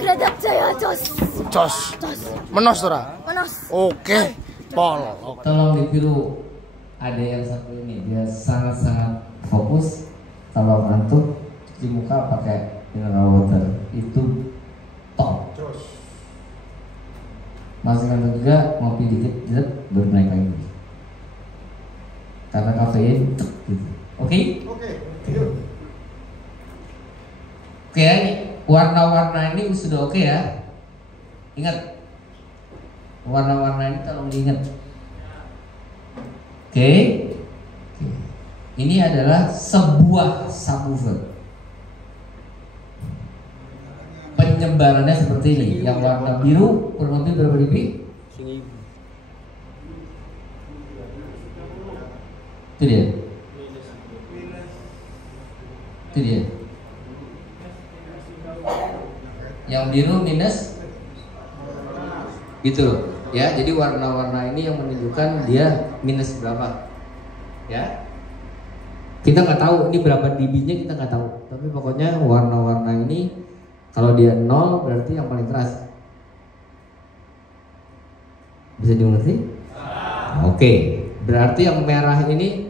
Gradap saya jos. Jos. Menos ora? Menos. Oke. Pol. Tolong ditiru adek yang satu ini, dia sangat-sangat fokus. Kalau ngantuk cuci muka pakai mineral water, itu top. Masih ngantuk juga, ngopi dikit, baru naik lagi. Karena kafein, gitu. Oke? Oke. Oke, ini warna-warna ini sudah oke ya. Ingat, warna-warna ini tolong diingat. Oke. Ini adalah sebuah subwoofer. Penyebarannya seperti ini. Yang warna biru kurang lebih berapa dB? Itu dia. Itu dia. Yang biru minus gitu loh ya. Jadi warna-warna ini yang menunjukkan dia minus berapa ya. Kita nggak tahu ini berapa dB-nya, kita nggak tahu, tapi pokoknya warna-warna ini kalau dia 0 berarti yang paling keras. Bisa dimengerti? Oke, berarti yang merah ini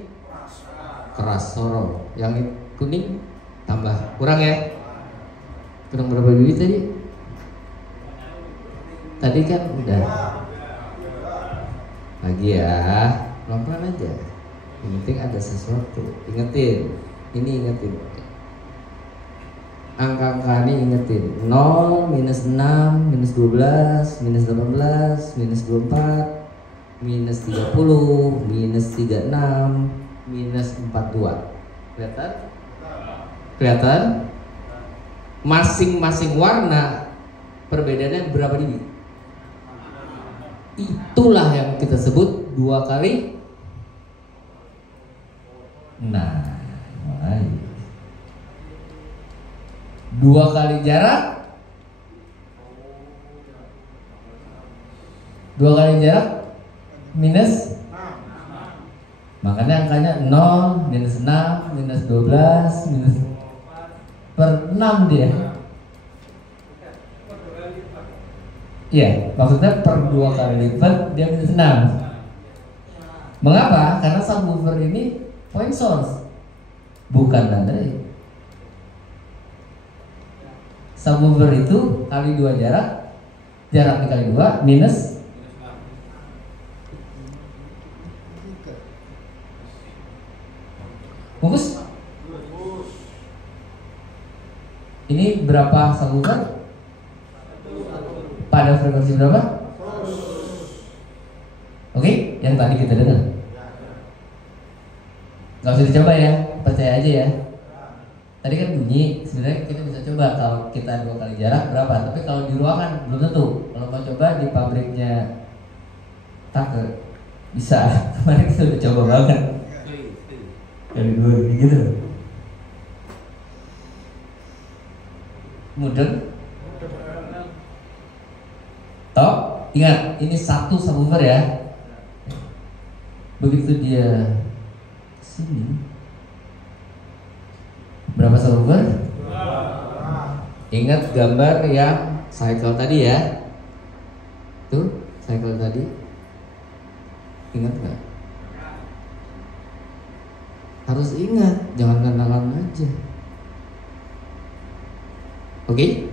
keras, sorong. Yang kuning tambah kurang ya. Kurang berapa dB tadi? Tadi kan udah. Lagi ya, pelan-pelan aja. Yang penting ada sesuatu. Ingetin, ini ingetin. Angka-angka ini ingetin. 0, minus 6, minus 12, minus 18, minus 24, minus 30, minus 36, minus 42. Kelihatan? Kelihatan? Masing-masing warna perbedaannya berapa dB? Itulah yang kita sebut 2 kali. Nah, 2 kali jarak. 2 kali jarak minus. Makanya angkanya 0, minus 6, minus 12, minus per 6 dia. Iya, maksudnya per 2 kali lipat dia minus 6. Mengapa? Karena subwoofer ini point source, bukan baterai. Subwoofer itu kali 2 jarak, jarak dikali 2 minus. Fokus. Ini berapa subwoofer? Pada frekuensi berapa? Oke, yang tadi kita dengar. Gak usah dicoba ya, percaya aja ya. Tadi kan bunyi, sebenarnya kita bisa coba kalau kita 2 kali jarak berapa. Tapi kalau di ruangan belum tentu. Kalau mau coba di pabriknya Take bisa. Kemarin kita udah coba banget. Kali 2 gitu. Mudeng. Toh, ingat ini satu subwoofer ya. Begitu dia sini, berapa subwoofer? Ingat gambar yang cycle tadi ya. Tuh, cycle tadi. Ingat gak? Harus ingat, jangan kenal aja. Oke?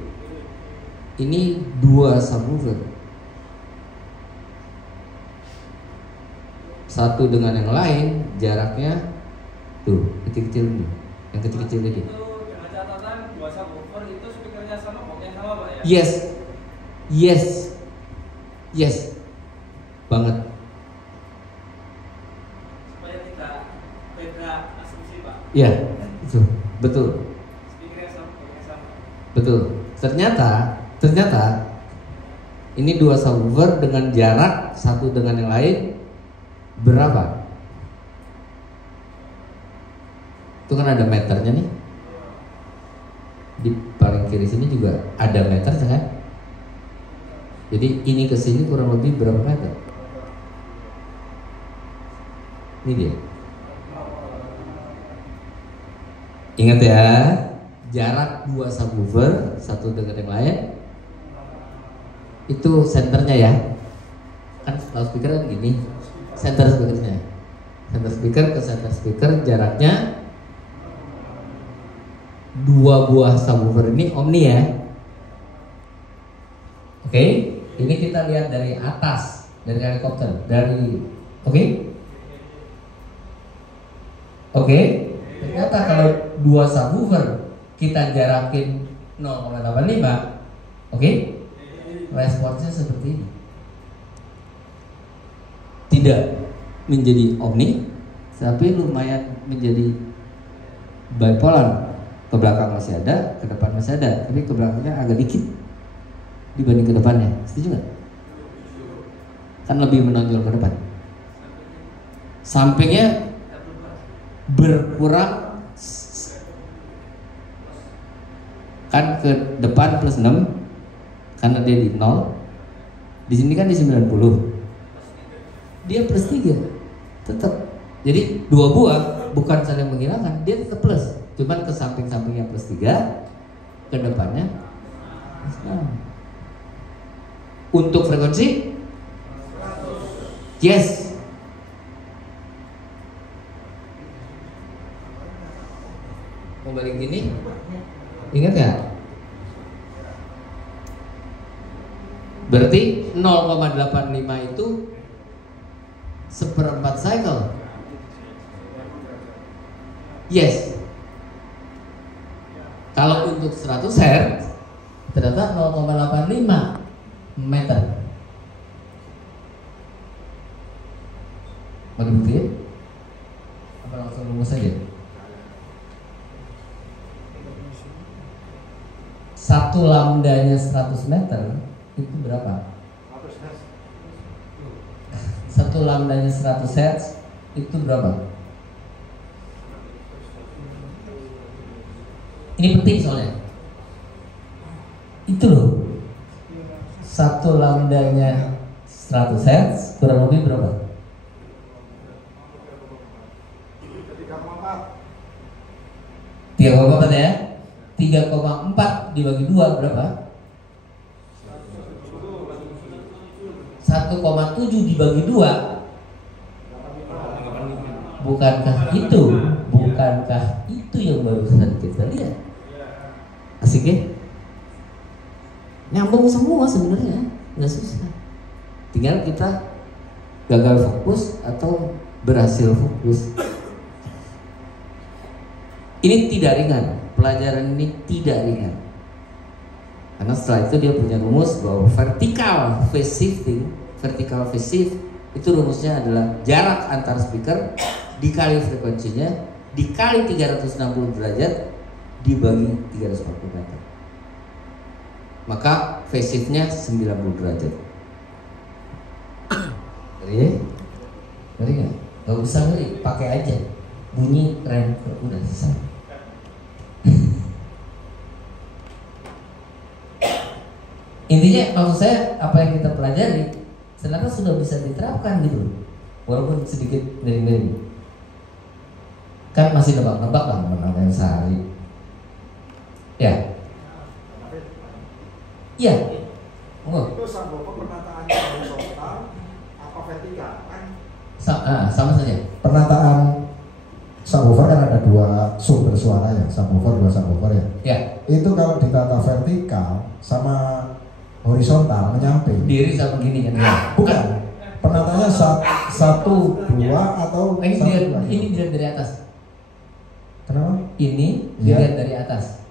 Ini 2 subwoofer. Satu dengan yang lain jaraknya tuh kecil-kecil ini, yang kecil-kecil lagi. Itu dengan catatan 2 subwoofer itu speakernya sama, boxnya sama Pak ya? Yes, yes, yes, banget. Supaya tidak beda asumsi Pak. Iya, itu betul, Speakernya sama, boxnya sama. betul. Ternyata ini 2 subwoofer dengan jarak satu dengan yang lain berapa? Itu kan ada meternya nih. Di paling kiri sini juga ada meternya kan? Jadi ini ke sini kurang lebih berapa meter? Ini dia. Ingat ya, jarak dua subwoofer satu dengan yang lain itu senternya ya, kan loudspeaker kan gini, center speakernya, center speaker ke center speaker jaraknya dua buah subwoofer ini omni ya. Oke, ini kita lihat dari atas, dari helikopter, dari oke. Ternyata kalau dua subwoofer kita jarakin 0,85, responsnya seperti ini. Tidak menjadi omni, tapi lumayan menjadi bipolar. Ke belakang masih ada, ke depan masih ada, tapi ke belakangnya agak dikit dibanding ke depannya. Setuju nggak? Kan lebih menonjol ke depan. Sampingnya berkurang, kan ke depan plus 6 karena dia di 0. Di sini kan di 90. Dia plus 3 tetap. Jadi dua buah bukan saling menghilangkan, dia tetap plus. Cuman ke samping-sampingnya plus 3, ke depannya plus 6. Untuk frekuensi yes. Mau balik gini, ingat ya? Berarti 0,85 itu seperempat cycle. Yes. Kalau untuk 100 Hz ternyata 0,85 meter. Mau dibuktiin? Apa langsung rumus saja? Satu lambdanya 100 meter itu berapa? Satu lambdanya 100 Hz itu berapa? Ini penting soalnya. Itu loh. Satu lambdanya 100 Hz kurang lebih berapa? 3,4 ya. 3,4 dibagi 2 berapa? 1,7 dibagi 2. Bukankah itu yang barusan kita lihat? Asik ya? Nyambung semua sebenarnya, nggak susah. Tinggal kita gagal fokus atau berhasil fokus. Ini tidak ringan, pelajaran ini tidak ringan. Karena setelah itu dia punya rumus bahwa vertical phase shifting, vertical phase shift itu rumusnya adalah jarak antar speaker dikali frekuensinya dikali 360 derajat dibagi 340 meter. Maka phase shift-nya 90 derajat. Ngeri nggak? Gak usah ngeri, pakai aja. Bunyi keren, udah selesai. Intinya maksud saya apa yang kita pelajari ternyata sudah bisa diterapkan gitu, walaupun sedikit miring-miring. Kan masih nebak-nebak lah mengenai sehari. Ya. Iya. Itu subwoofer penataannya horizontal apa vertikal kan? Sama saja. Penataan subwoofer kan ada dua sumber suara ya, dua subwoofer ya. Ya. Itu kalau ditata vertikal sama horizontal menyamping. Diri sama gini kan? Ya. Bukan. Penatanya satu dua atau ini satu dilihat, dua. ini dilihat dari atas. Kenapa? Ini dilihat dari atas.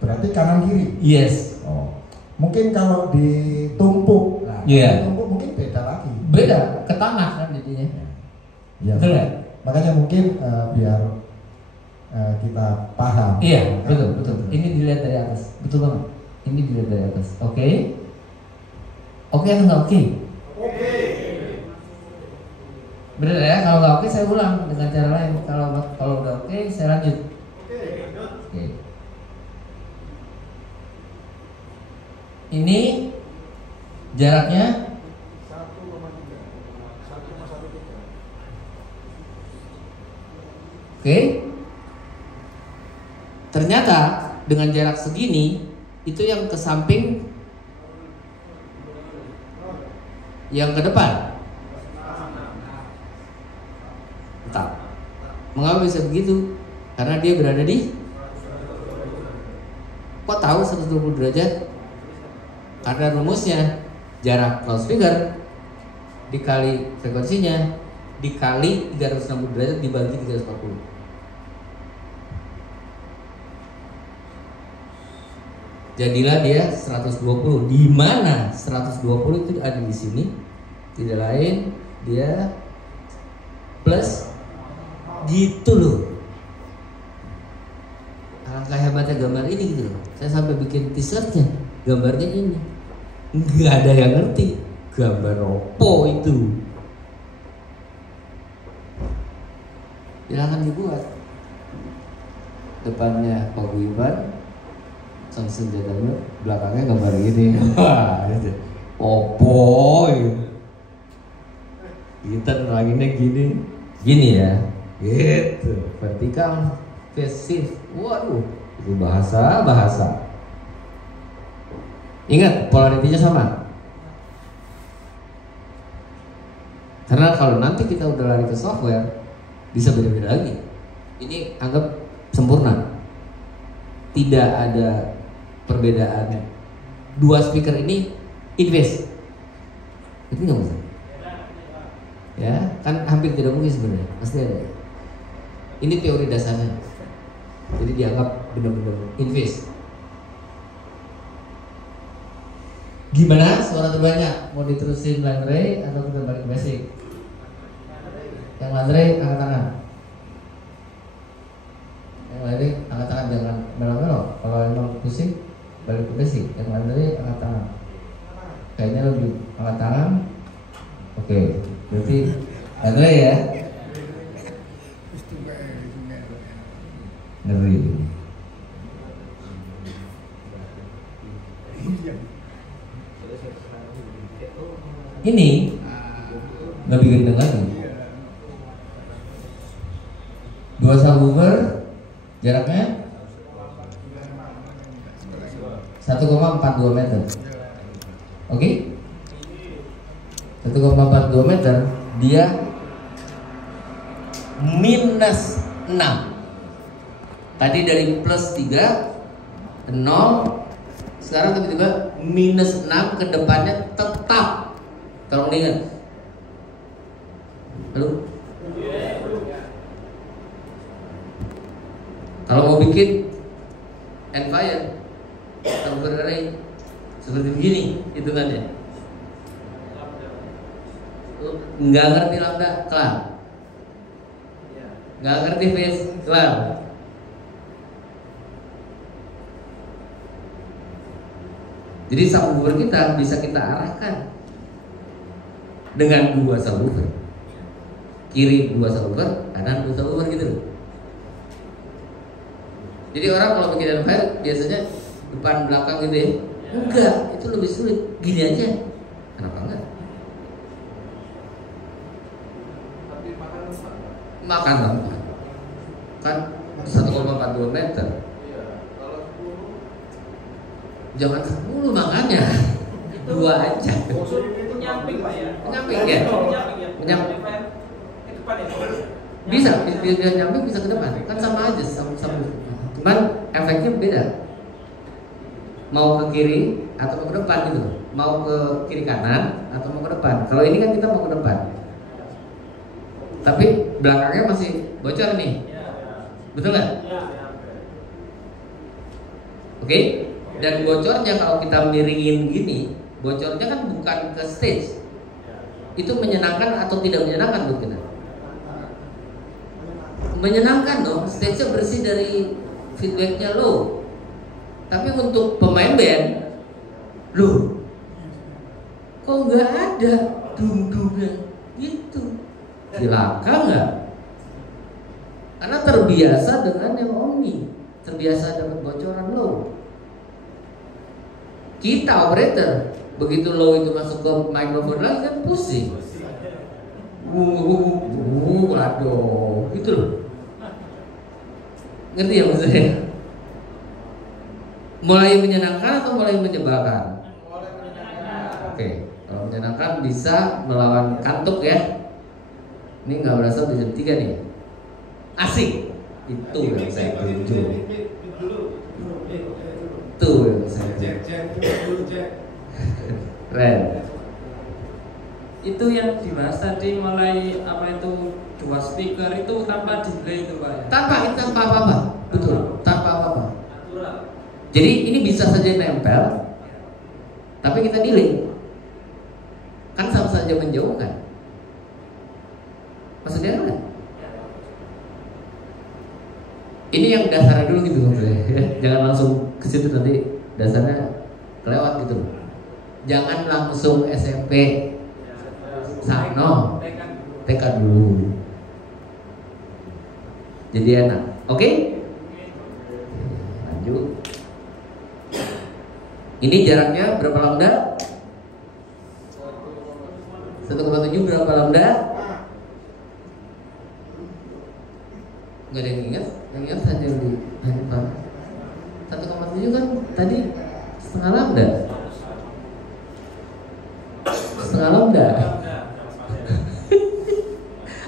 Berarti kanan kiri. Yes. Oh. Mungkin kalau ditumpuk, ditumpuk mungkin beda lagi. Beda ke tanah kan jadinya. Iya. Betul nggak? Makanya mungkin biar kita paham. Iya, betul. Ini dilihat dari atas. Betul banget. Ini dilihat dari atas. Oke. Oke atau nggak oke? Oke. Bener ya, kalau nggak oke saya ulang dengan cara lain. Kalau udah oke saya lanjut. Oke. Ini jaraknya 1,13. Oke. Ternyata dengan jarak segini itu yang ke samping, yang ke depan. Entah. Mengapa bisa begitu? Karena dia berada di. Kok tahu 120 derajat? Karena rumusnya jarak loudspeaker dikali frekuensinya dikali 360 derajat dibagi 340. Jadilah dia 120. Di mana 120 itu ada di sini? Tidak lain dia plus gitu loh. Alangkah hebatnya gambar ini gitu loh. Saya sampai bikin t-shirtnya, gambarnya ini. Nggak ada yang ngerti gambar opo itu. Silahkan dibuat. Depannya paguyuban, sang senjatanya, belakangnya gambar gini. Wah, itu opo gitu. Kita neranginnya gini ya, gitu. Vertikal, phase. Waduh, itu bahasa. Ingat, polaritinya sama. Karena kalau nanti kita udah lari ke software, bisa beda-beda lagi. Ini anggap sempurna. Tidak ada perbedaannya. Dua speaker ini in phase. Itu nggak bisa. Ya, kan hampir tidak mungkin sebenarnya. Pasti ada. Ini teori dasarnya. Jadi dianggap benar-benar in phase. Gimana suara terbanyak? Mau diterusin line array atau kita balik ke basic? Yang line array angkat tangan. Yang line array angkat tangan, jangan melo-melo. Kalau emang pusing balik ke basic. Yang line array angkat tangan. Kayaknya lebih angkat tangan. Oke, berarti line array ya. Ngeri. Ini lebih gendeng lagi. Dua subwoofer jaraknya 1,42 meter. Oke? 1,42 meter. Dia minus 6. Tadi dari plus 3 0. Sekarang tiba-tiba minus 6, ke depannya tetap. Tolong diingat. Halo? Kalau mau bikin Enfire subwoofer array seperti begini hitungannya. Nggak ngerti lambda, kelar. Nggak ngerti phase, kelar. Jadi subwoofer kita bisa kita arahkan dengan dua subwoofer, kiri dua subwoofer, kanan dua subwoofer gitu loh. Jadi orang kalau bikin Enfire biasanya depan belakang gitu ya. Enggak, itu lebih sulit. Gini aja. Kenapa enggak? Makan tempat. Kan 1,42 meter. Jangan 10 makanya. Dua aja. Menyamping Pak ya? Menyamping ya? Menyamping. Ke depan ya? Bisa nyamping, bisa ke depan. Kan sama aja, sama. Cuman efeknya beda. Mau ke kiri atau mau ke depan gitu. Mau ke kiri kanan atau mau ke depan. Kalau ini kan kita mau ke depan. Tapi belakangnya masih bocor nih. Betul nggak? Oke? Dan bocornya kalau kita miringin gini, bocornya kan bukan ke stage. Itu menyenangkan atau tidak menyenangkan buat kita? Menyenangkan dong, stage-nya bersih dari feedbacknya low. Tapi untuk pemain band, loh, kok nggak ada dung-dungnya gitu? Cilaka nggak? Karena terbiasa dengan yang omni, terbiasa dapat bocoran low. Kita operator, begitu low itu masuk ke mikrofon lagi kan pusing. Waduh, gitu loh. Ngerti ya maksudnya? Mulai menyenangkan atau mulai menyebalkan? Oke, kalau menyenangkan bisa melawan kantuk ya. Ini nggak berasa di jam 3 nih. Asik. Itu yang saya tuju. Itu yang saya tuju. Keren. Itu yang dibahas tadi mulai apa itu 2 speaker itu tanpa delay itu Pak ya? Tanpa apa-apa. Betul, tanpa apa-apa. Jadi ini bisa saja nempel, tapi kita delay. Kan sama saja menjauh kan? Maksudnya kan? Ini yang dasarnya dulu gitu maksudnya. Jangan langsung ke situ nanti dasarnya kelewat gitu. Jangan langsung SMP Sano, TK dulu. Jadi enak. Oke? Lanjut. Ini jaraknya berapa lambda? 1,7 berapa lambda? Gak ada yang ingat? Yang ingat saja di handphone. 1,7 kan tadi setengah lambda. Setengah lambda.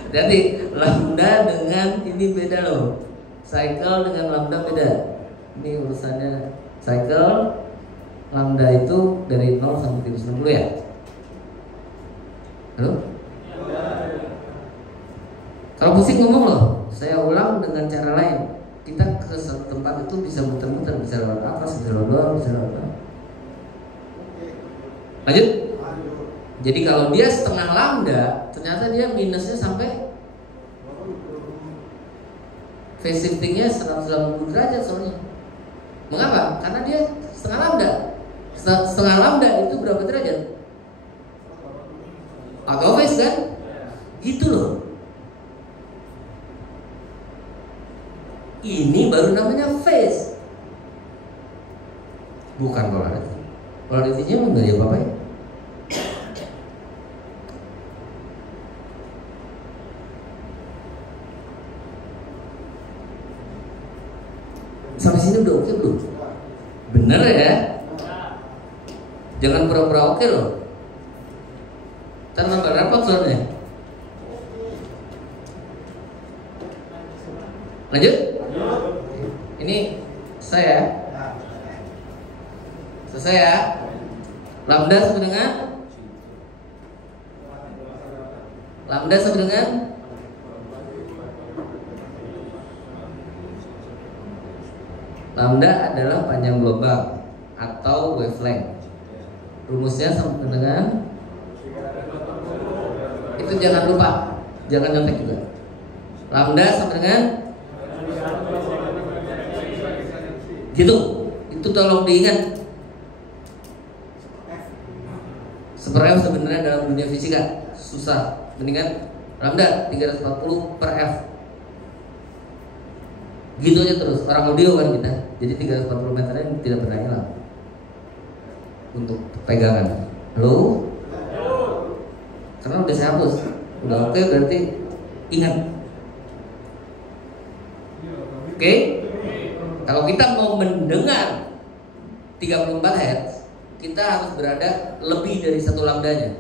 Jadi lambda dengan ini beda loh. Cycle dengan lambda beda. Ini urusannya cycle. Lambda itu dari 0 sampai 360 ya? Halo? Kalau pusing ngomong loh. Saya ulang dengan cara lain. Kita ke satu tempat itu bisa muter-muter, bisa lewat atas, bisa lewat bawah, bisa lewat bawah. Lanjut. Jadi kalau dia setengah lambda, ternyata dia minusnya sampai phase shiftingnya 180 derajat soalnya. Mengapa? Karena dia setengah lambda. Setengah lambda itu berapa derajat? Atau phase kan? Gitu loh. Ini baru namanya phase, bukan polarity. Polarity-nya enggak ada apa-apa ya. Sampai sini udah oke belum? Bener ya? Jangan pura-pura oke loh. Ntar nambah repot soalnya. Lanjut? Ini saya. Selesai ya. Lambda sama dengan lambda adalah panjang gelombang atau wavelength. Rumusnya sama dengan itu, jangan lupa, jangan nyontek juga. Lambda sama dengan gitu. Itu tolong diingat. Super F sebenarnya dalam dunia fisika susah. Mendingan lambda 340 per F. Gitu aja terus. Orang audio kan kita. Jadi 340 meternya tidak pernah hilang untuk pegangan. Halo? Karena udah saya hapus. Udah oke, berarti ingat. Oke? Kalau kita mau mendengar 34 Hz, kita harus berada lebih dari 1 lambdanya.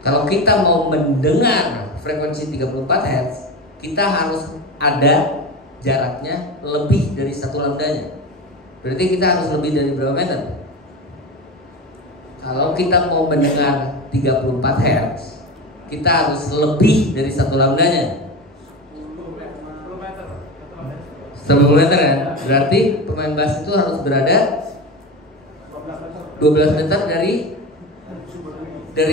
Kalau kita mau mendengar frekuensi 34 Hz, kita harus ada jaraknya lebih dari 1 lambdanya. Berarti kita harus lebih dari berapa meter? Kalau kita mau mendengar 34 Hz, kita harus lebih dari 1 lambdanya. 10 meter ya. Berarti pemain bass itu harus berada 12 meter dari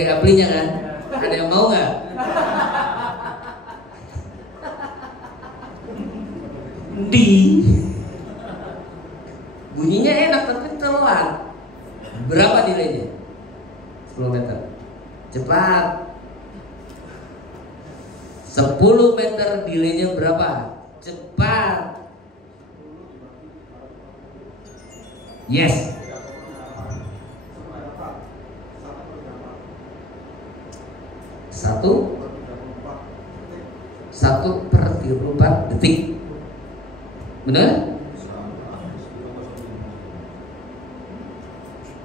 amplinya kan? Ada yang mau nggak? Bunyinya enak tapi telat. Berapa delaynya? 10 meter. Cepat. 10 meter delaynya berapa? Cepat. Yes. 1/34 detik. Benar?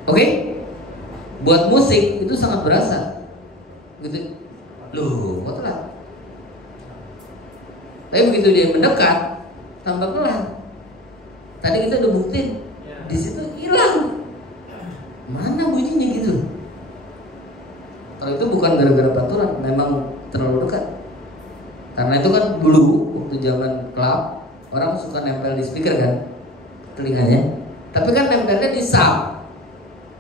Oke? Buat musik itu sangat berasa. Gitu. Loh, kok telat? Tapi begitu dia mendekat, tambah pelan. Tadi kita udah buktiin, di situ hilang. Mana bunyinya gitu? Kalau itu bukan gara-gara paturan, memang terlalu dekat. Karena itu kan dulu waktu zaman klub orang suka nempel di speaker kan, telinganya. Tapi kan nempelnya di sub.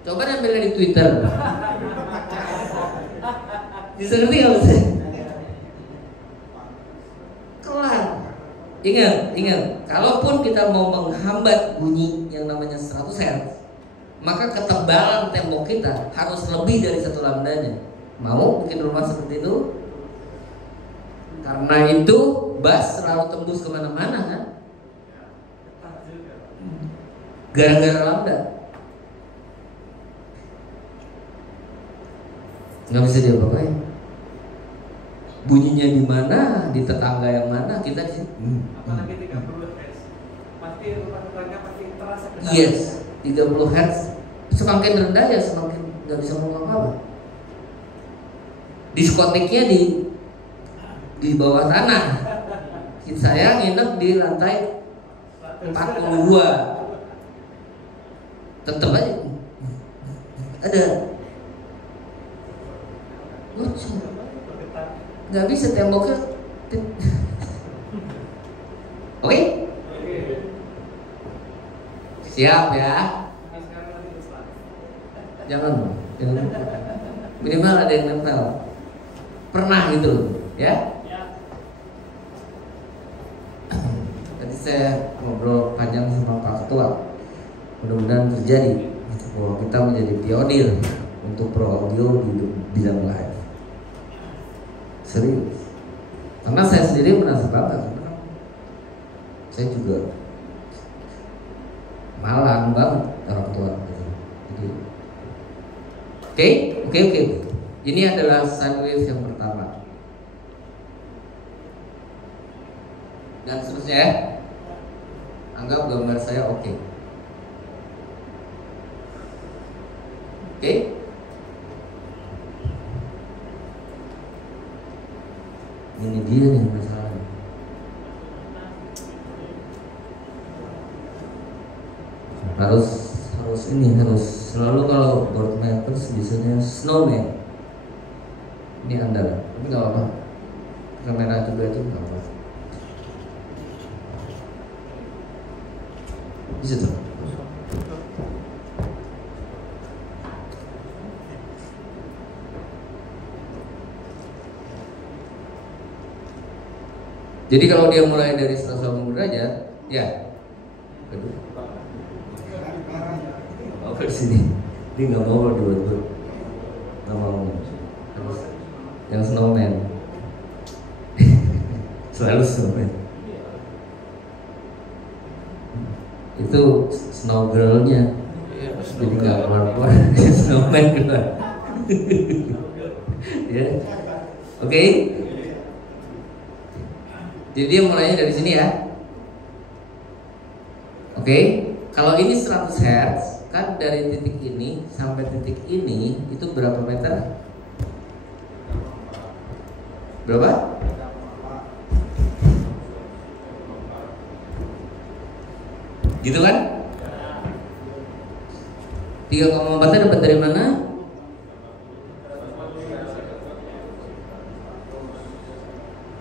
Coba nempelnya di Twitter. Bisa ngerti nggak maksudnya? Kelar. Ingat. Kalaupun kita mau menghambat bunyi yang namanya 100 Hz, maka ketebalan tembok kita harus lebih dari 1 lambdanya. Mau bikin rumah seperti itu? Karena itu bass selalu tembus kemana-mana kan? Gara-gara lambda. Nggak bisa diapa-apain. Bunyinya di mana, di tetangga yang mana, kita di apalagi 30 Hz. Pasti rumah tetangga pasti terasa besar. Yes, 30 Hz. Semakin rendah ya semakin nggak bisa ngomong apa-apa. Diskotiknya di bawah tanah. Saya nginep di lantai 42. Tetap aja ada lucu. Nggak bisa temboknya. Oke? Siap ya. Jangan minimal ada yang nempel. Pernah gitu ya? Tadi saya ngobrol panjang sama Pak Ketua. Mudah-mudahan terjadi bahwa kita menjadi pionir untuk pro audio di bidang live. Serius. Karena saya sendiri merasa bangga karena saya juga malang banget orang tua. Jadi, oke. Ini adalah sine wave yang pertama. Dan seterusnya ya. Anggap gambar saya oke. Oke? Ini dia nih masalahnya. Harus selalu kalau board makers biasanya snowman. Ini andal, tapi nggak apa-apa. Kamera juga itu nggak apa-apa. Bisa tuh. Jadi kalau dia mulai dari 180 derajat, ya. Oh ke sini, dia nggak mau dibuat-buat, nggak mau. Yang snowman, selalu snowman. Itu snow girlnya, jadi nggak keluar snowman keluar. Ya, oke. Jadi dia mulainya dari sini ya. Oke. Kalau ini 100 Hz, kan dari titik ini sampai titik ini itu berapa meter? Berapa? Gitu kan? 3,4 dapat dari mana?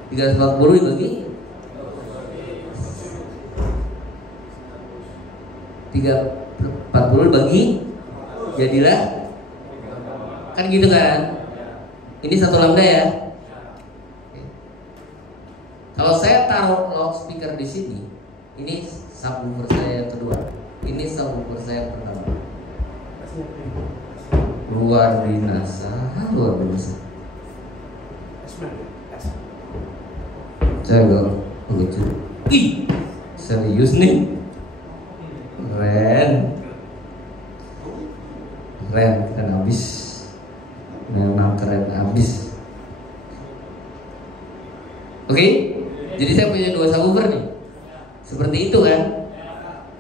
Tiga 40 dibagi 340 bagi jadilah kan gitu kan. Ini 1 lambda ya. Kalau saya taruh loudspeaker di sini, ini subwoofer saya yang kedua, ini subwoofer saya yang pertama. Luar biasa. Saya gak lucu. Ih, serius nih. Keren abis. Memang keren abis. Oke, jadi saya punya 2 subwoofer nih. Seperti itu kan.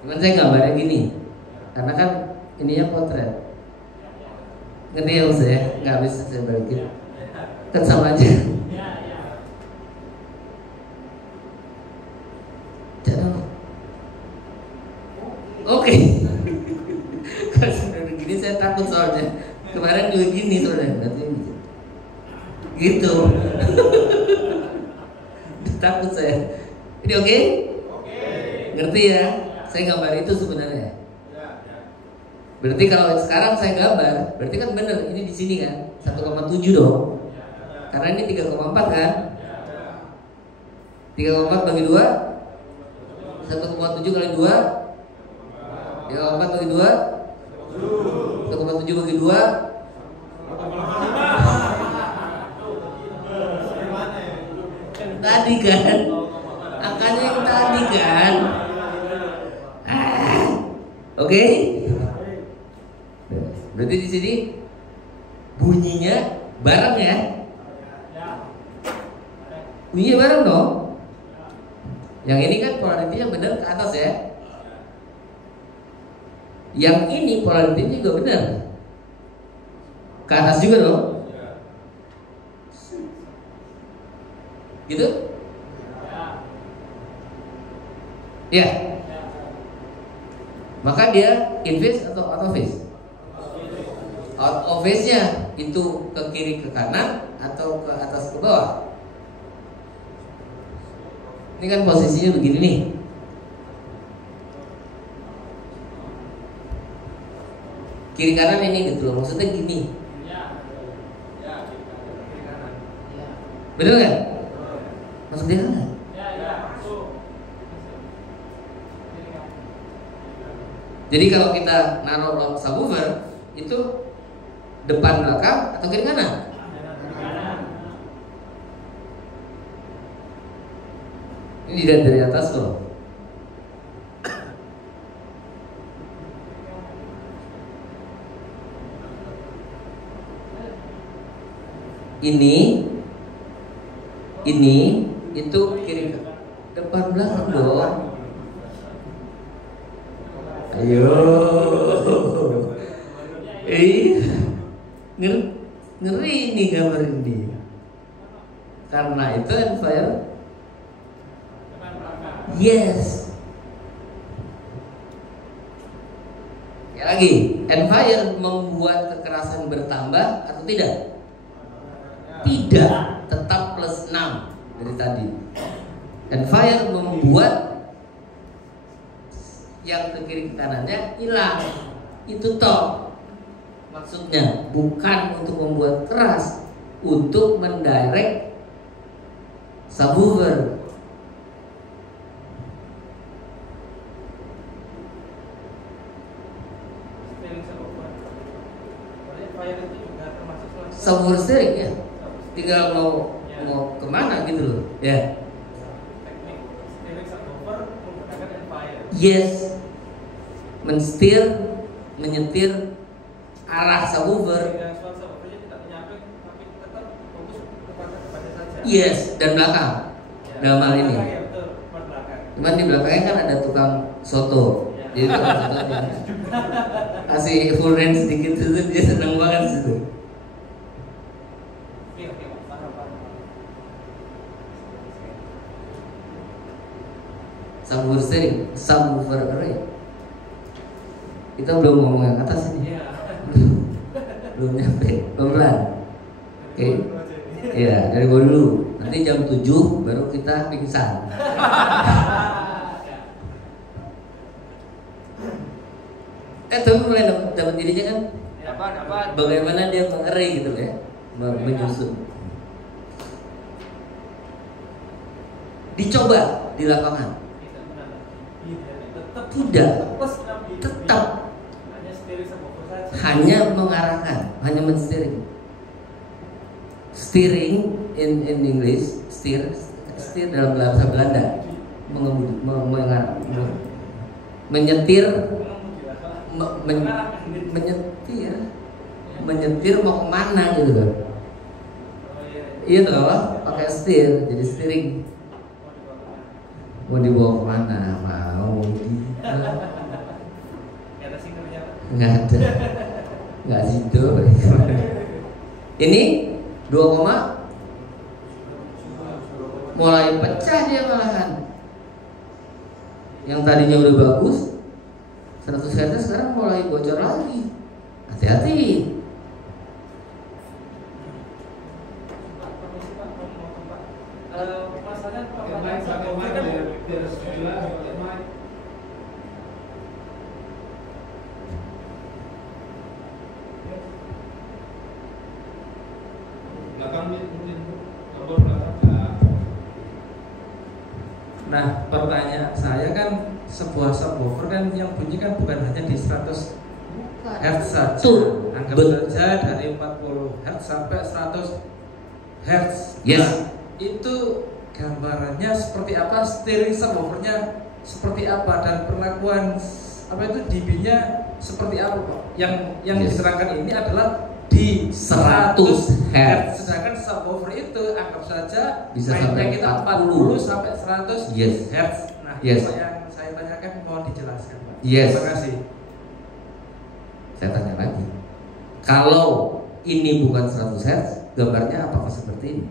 Cuman saya gambarnya gini, karena kan ininya potret. Ngerti ya maksud saya? Nggak bisa saya balikin. Kan sama aja. Jangan. Oke. Kalau sudah begini saya takut soalnya. Kemarin juga gini soalnya. Nanti gitu. Takut saya. Ini oke? Ngerti ya? Saya gambar itu sebenarnya. Berarti kalau sekarang saya gambar, berarti kan benar ini di sini kan 1,7 dong. Karena ini 3,4 kan? 3,4 bagi 2 1,7 kali 2 3,4 bagi 2 1,7 bagi 2 tadi kan? Angkanya yang tadi kan? Oke? Berarti di sini bunyinya bareng ya? Bunyinya bareng dong. Yang ini kan polaritinya benar ke atas ya. Yang ini polaritinya juga benar ke atas juga dong. Gitu? Ya. Maka dia in phase atau out of phase? Out of phase-nya itu ke kiri ke kanan atau ke atas ke bawah? Ini kan posisinya begini nih. Kiri kanan ini gitu loh, maksudnya gini. Bener kan? Maksudnya kan? Jadi kalau kita naruh subwoofer itu depan belakang atau kiri kanan? Ini dilihat dari atas loh. Ini itu kiri depan belakang dong. Ayo. Ngeri ini gambar ini. Karena itu Enpire. Yes. Ya lagi, Enpire membuat kekerasan bertambah atau tidak? Tidak, tetap plus 6 dari tadi. Enpire membuat yang ke kiri ke kanannya hilang. Itu toh maksudnya, bukan untuk membuat keras, untuk mendirect subwoofer. Subwoofer steering ya, tinggal mau kemana gitu loh ya. Yes, menyetir arah subwoofer. Yes, dan belakang dalam hal ini. Cuman di belakangnya kan ada tukang soto. Jadi tukang soto kasih full range sedikit itu dia senang banget situ. Subwoofer steering, subwoofer array. Kita belum ngomong yang atas ini. Belum nyampe, pelan. Oke. Iya, dari gua dulu. Nanti jam 7 baru kita pingsan. Tapi mulai dapat dirinya kan? Bagaimana dia mengerai gitu ya, menyusun. Dicoba di lapangan. Tidak, tetap hanya mengarahkan, hanya mensteering. Steering in English, steer dalam bahasa Belanda, menyetir mau kemana gitu kan? Iya toh, pakai steer, jadi steering. Mau dibawa kemana? Mau nggak ada. nggak situ. Ini 2, mulai pecah dia malahan. Yang tadinya udah bagus 100 Hz sekarang mulai bocor lagi. Hati-hati. Masalahnya pertanyaan subwoofer kan biar sejulah belakang mungkin nomor belakang. Nah, pertanyaan saya kan sebuah subwoofer kan yang bunyi kan bukan hanya di 100 Hz saja. Anggap saja dari 40 Hz sampai 100 Hz. Yes. Nah, itu gambarannya seperti apa, steering subwoofernya seperti apa, dan perlakuan apa itu dB-nya seperti apa, Pak? Yang Yes. diterangkan ini adalah di 100 Hz. Sedangkan subwoofer itu anggap saja Bisa mainnya sampai kita 40 sampai 100 Yes. Hz. Nah, Yes. itu yang saya tanyakan, mohon dijelaskan, Pak. Yes. Terima kasih. Saya tanya lagi, kalau ini bukan 100 Hz, gambarnya apakah seperti ini?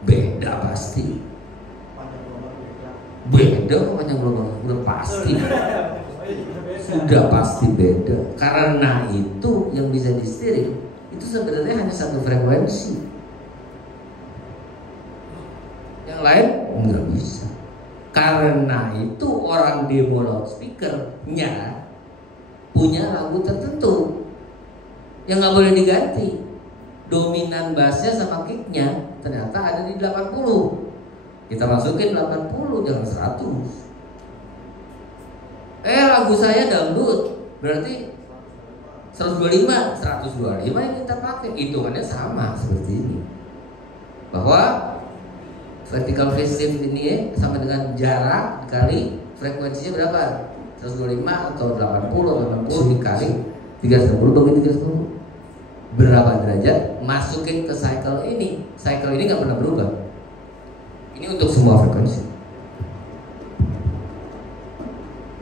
Beda pasti. Beda panjang gelombang, udah pasti. Sudah pasti beda. Karena itu yang bisa di steering itu sebenarnya hanya satu frekuensi. Yang lain nggak bisa. Karena itu orang demo loudspeaker-nya punya lagu tertentu yang nggak boleh diganti. Dominan bassnya sama kicknya ternyata ada di 80. Kita masukin 80, jangan 100. Lagu saya dangdut, berarti 125 yang kita pakai, hitungannya sama seperti ini. Bahwa vertical phase shift ini sama dengan jarak dikali frekuensinya berapa? 125 atau 80 dikali 310 bagi 310. Berapa derajat? Masukin ke cycle ini. Cycle ini nggak pernah berubah. Ini untuk semua frekuensi.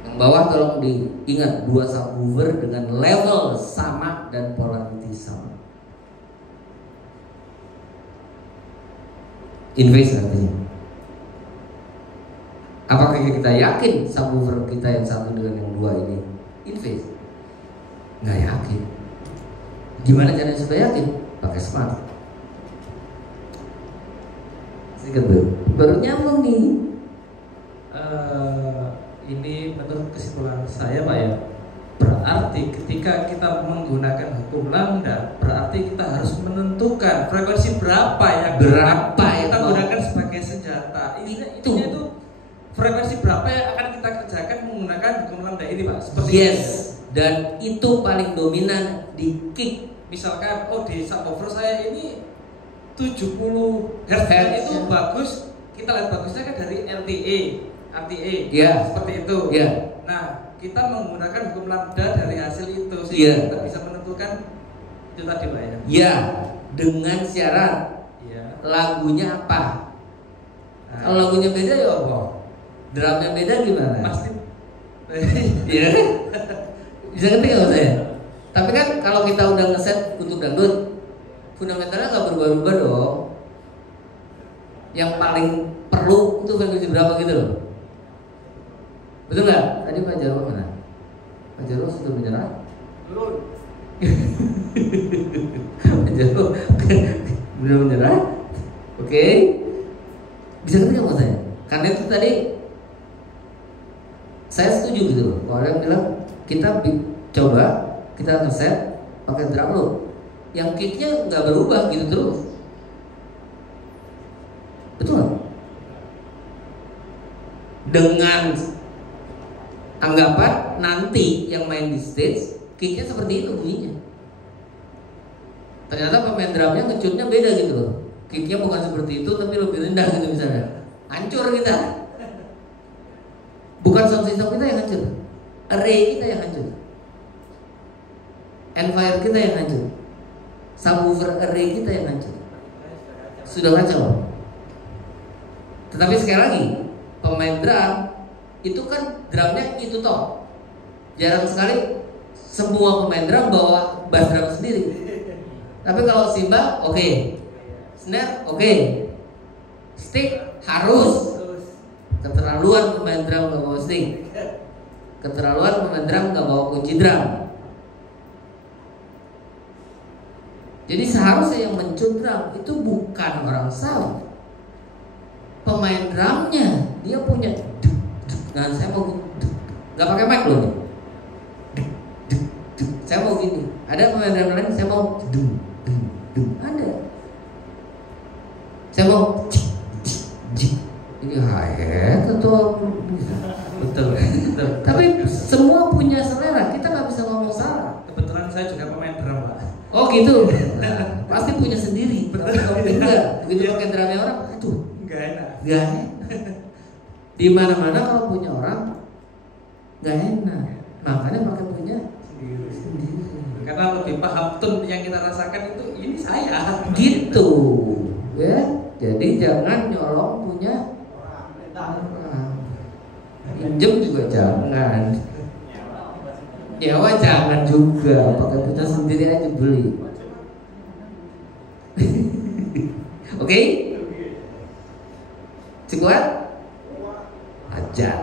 Yang bawah tolong diingat, 2 subwoofer dengan level sama dan polarity sama. In phase artinya. Apakah kita yakin subwoofer kita yang satu dengan yang 2 ini in phase? Nggak yakin. Gimana caranya supaya yakin? Pakai smart. Sedikit baru nyambung nih. Ini menurut kesimpulan saya, Pak, ya, berarti ketika kita menggunakan hukum lambda, berarti kita harus menentukan frekuensi berapa yang kita gunakan sebagai senjata. Intinya itu frekuensi berapa yang akan kita kerjakan menggunakan hukum lambda ini, Pak. Seperti Yes. itu. Dan itu paling dominan di kick. Misalkan, di subwoofer saya ini 70 Hz itu ya. bagus. Kita lihat bagusnya kan dari RTA, Ya. seperti itu. Ya. Nah, kita menggunakan hukum lambda dari hasil itu Ya. sehingga kita bisa menentukan itu tadi, Pak, ya. Ya, dengan syarat Iya. lagunya apa? Nah, Kalau lagunya beda ya apa? Drumnya beda gimana? pasti. Iya. Bisa ngerti nggak saya? Tapi kan kalau kita udah ngeset untuk dangdut, fundamentalnya nggak berubah-ubah dong. Yang paling perlu itu frekuensi berapa gitu loh. Betul nggak? Tadi Pak Jarwo mana? Pak Jarwo sudah menyerah? Turun. Pak Jarwo sudah menyerah? Oke. Bisa ngerti nggak saya? Karena itu tadi saya setuju gitu loh. Orang bilang kita coba kita ngeset pakai drum loop, yang kicknya nggak berubah gitu terus. Betul. Dengan anggapan nanti yang main di stage kicknya seperti itu bunyinya. Ternyata pemain drumnya ngecutnya beda gitu loh. Kicknya bukan seperti itu tapi lebih rendah gitu misalnya. Hancur kita. Bukan sound system kita yang hancur, array kita yang hancur, amplifier kita yang hancur, subwoofer array kita yang hancur. Sudah kacau. Tetapi sekali lagi, pemain drum itu kan drumnya itu toh. Jarang sekali semua pemain drum bawa bass drum sendiri. Tapi kalau cymbal oke. Snare oke. Stick harus. Keterlaluan pemain drum nggak bawa stick. Keterlaluan pemain drum nggak bawa kunci drum. Jadi seharusnya yang mencut drum itu bukan orang sound, pemain drumnya. Dia punya nah saya mau nggak pakai mic loh nih. Saya mau gini. Ada pemain drum lain saya mau ada. Saya mau ini hi-hat atau Betul. tapi semua punya selera, kita nggak bisa ngomong salah. Kebetulan saya juga pemain drum, Pak. Oh gitu, nah, pasti punya sendiri. Tapi kalau enggak, begitu pakai drumnya orang, aduh, Nggak enak. nggak enak. Di mana-mana kalau punya orang nggak enak, makanya pakai punya sendiri. Karena lebih paham tone yang kita rasakan itu ini saya. Gitu, ya. Jadi jangan nyolong punya orang. Pinjem juga jangan. Nyawa jangan juga, pakai punya sendiri aja beli. Oke? Cukup? Ajar.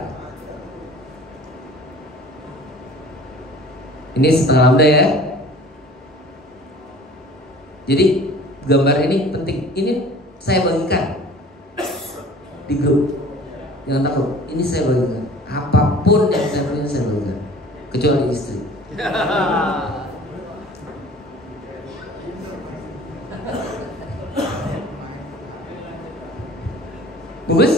Ini setengah lambda ya. Jadi gambar ini penting. Ini saya bagikan di grup. Jangan takut. Ini saya bagikan. Apapun yang saya punya saya bagikan. Kecuali istri. Bagus?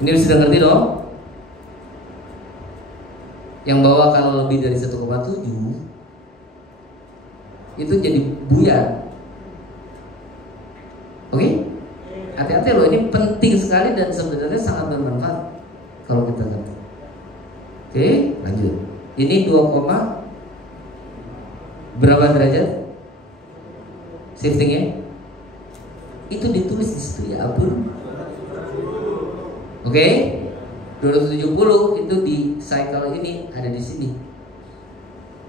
Ini sudah ngerti dong? Yang bawa kalau lebih dari 1,7 itu jadi buyar. Oke? Hati-hati loh, ini penting sekali dan sebenarnya sangat bermanfaat kalau kita ngerti. Oke, lanjut. Ini 2, berapa derajat shiftingnya? Itu ditulis di situ ya ampun. Oke, 270 itu di cycle ini ada di sini.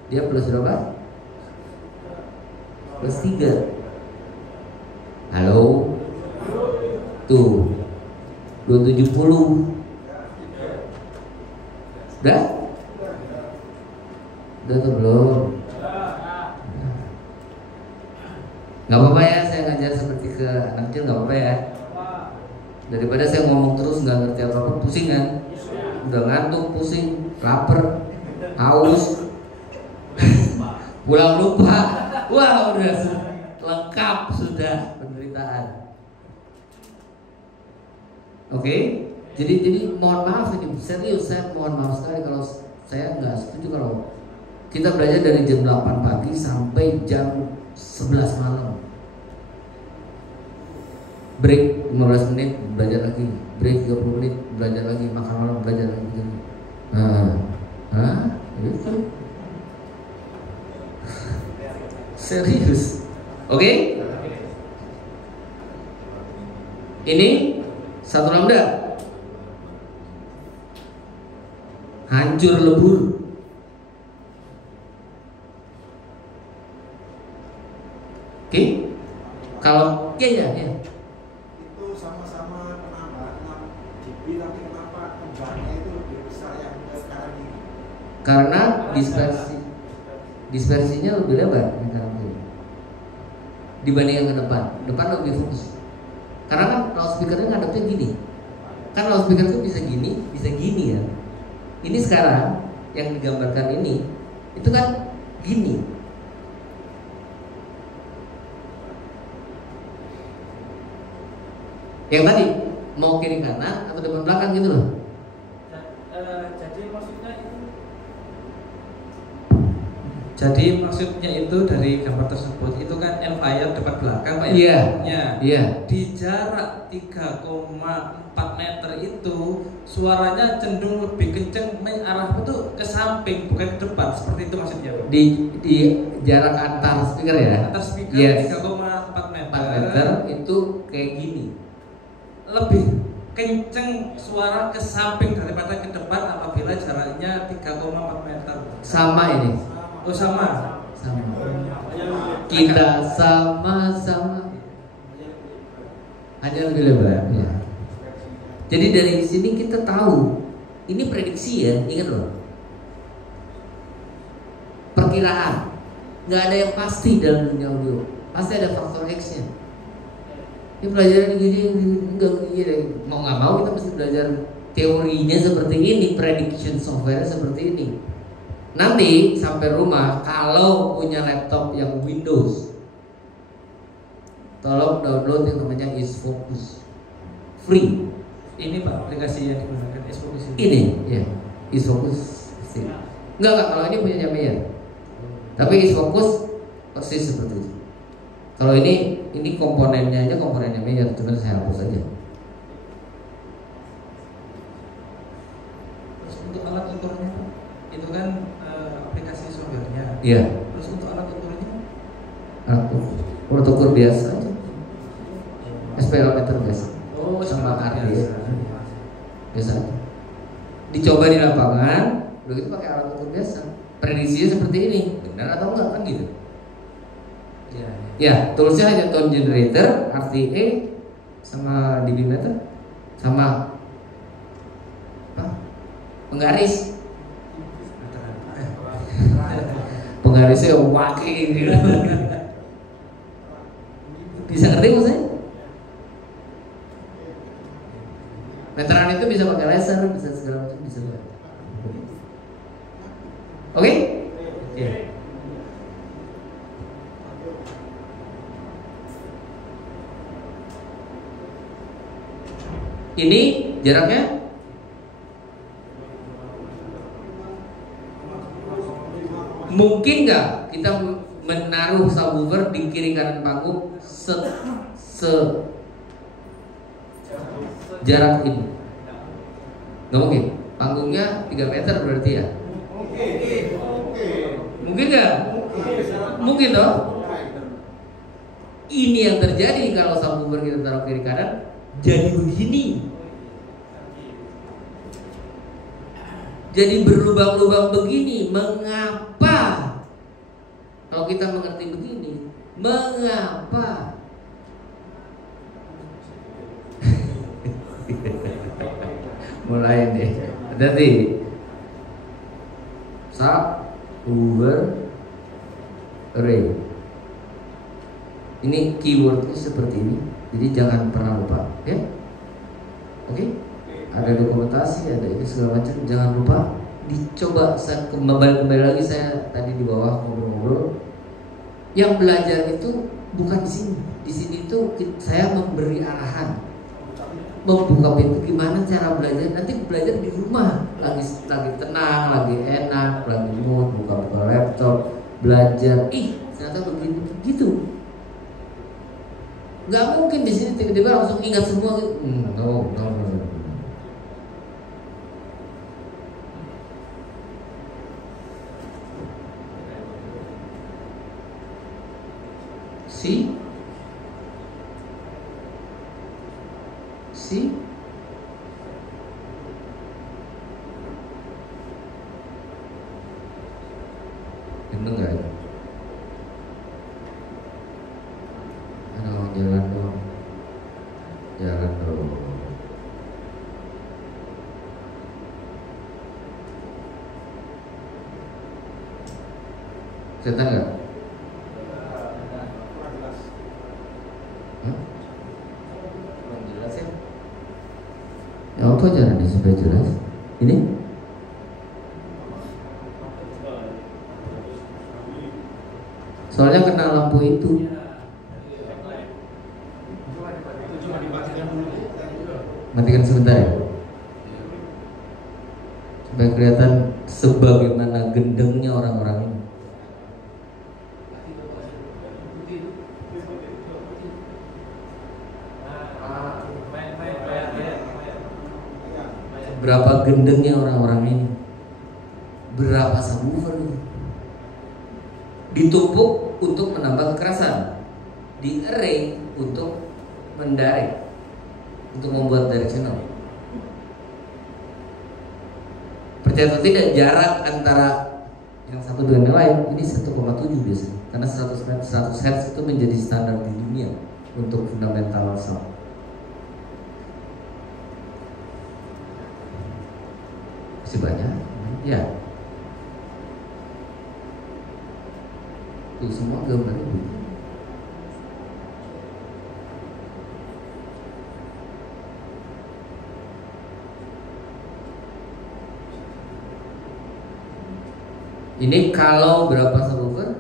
Dia plus berapa? Plus 3. Halo. Tuh 270. Udah? Udah atau belum? Gak apa-apa ya, saya ngajar seperti ke anak kecil, gak apa-apa ya. Daripada saya ngomong terus gak ngerti apa-apa, pusing kan? Udah ngantuk, pusing, lapar, haus, pulang lupa. Wah udah lengkap sudah penderitaan. Oke, jadi mohon maaf ini serius, saya mohon maaf sekali kalau saya nggak setuju kalau kita belajar dari jam 8 pagi sampai jam 11 malam. Break 15 menit belajar lagi, break 30 menit belajar lagi, makan malam belajar lagi. Itu serius. Oke? Ini 1 lambda hancur lebur. Oke? Kalau ya. Itu sama-sama kenapa 6 GB tapi kenapa kembangnya itu lebih besar yang sekarang ini? Karena dispersinya lebih lebar dibanding yang ke depan lebih fokus. Karena kan loudspeakernya ngadepnya gini. Kan loudspeaker itu bisa gini ya. Ini sekarang yang digambarkan ini itu kan gini. Yang tadi mau kiri kanan atau depan belakang gitu loh. Jadi maksudnya itu dari gambar tersebut itu kan amplifier depan belakang Pak Iya. ya. Di jarak 3,4 meter itu suaranya cenderung lebih kenceng mengarah itu ke samping bukan ke depan, seperti itu maksudnya Pak. Di jarak antar speaker ya. Antar speaker Yes. 3,4 meter. 4 meter itu kayak gini. Lebih kenceng suara ke samping daripada ke depan apabila bola jaraknya 3,4 meter. Sama ini. Oh sama. Sama. Kita sama-sama. Hanya lebih lebar. Ya. Jadi dari sini kita tahu ini prediksi ya, ingat loh. Perkiraan. Nggak ada yang pasti dalam dunia audio. Pasti ada faktor X-nya. Ini pelajaran gini enggak mau nggak mau kita mesti belajar teorinya seperti ini, prediction software seperti ini. Nanti sampai rumah kalau punya laptop yang Windows, tolong download yang namanya IsFocus, free. Ini Pak aplikasi yang digunakan IsFocus Ini ya IsFocus. Enggak kalau ini punya Meyer. Tapi IsFocus persis seperti itu. Kalau ini komponennya aja komponennya Meyer, cuma saya hapus saja. Terus untuk alat ukurnya itu kan aplikasi softwarenya. Iya. Terus untuk alat ukurnya? Alat ukur biasa aja. Speedometer biasa. Oh, sama biasa. arti ya. Biasa aja. Dicoba di lapangan, begitu pakai alat ukur biasa. Prediksinya seperti ini, benar atau enggak kan gitu? Ya. Ya, toolsnya hanya tone generator, RTA, sama dB meter, sama apa? Penggaris. Penggarisnya wakil gitu. Bisa ngerti maksudnya? Meteran itu bisa pakai laser, bisa segala macam, bisa juga. Oke? Iya. Ini jaraknya mungkin nggak kita menaruh subwoofer di kiri kanan panggung jarak ini? Nggak mungkin. Panggungnya 3 meter berarti ya? Mungkin nggak? Mungkin toh? Ini yang terjadi kalau subwoofer kita taruh kiri kanan jadi begini. Jadi berlubang-lubang begini. Mengapa? Kalau kita mengerti begini, mengapa? Mulai deh. Hati-hati. Subwoofer array. Ini keywordnya seperti ini. Jadi jangan pernah lupa, ya? Oke? Ada dokumentasi, ada ini segala macam. Jangan lupa. Dicoba saya kembali lagi, saya tadi di bawah ngobrol-ngobrol. Yang belajar itu bukan di sini. Di sini itu saya memberi arahan, membuka pintu gimana cara belajar. Nanti belajar di rumah, lagi tenang, lagi enak, lagi mood, buka laptop, belajar. Ternyata begini begitu. Gak mungkin di sini tiba-tiba langsung ingat semua gitu. No. See? Bener nggak ya? Jalan dong. Kelihatan nggak? Kurang jelas ya? Ya auto aja nanti supaya jelas. Ini? Soalnya kena lampu itu. Matikan sebentar ya, supaya kelihatan sebagaimana gendengnya orang-orang ini. Berapa gendengnya orang-orang ini, berapa subwoofer ini ditumpuk untuk menambah kekerasan, di array untuk mendirect, untuk membuat directional. Percaya Percaya atau tidak, jarak antara yang satu dengan yang lain ini 1,7 biasanya. Karena 100 Hz itu menjadi standar di dunia untuk fundamental sound. Masih banyak, ya. Tuh semua gambarnya begini. Ini kalau berapa subwoofer?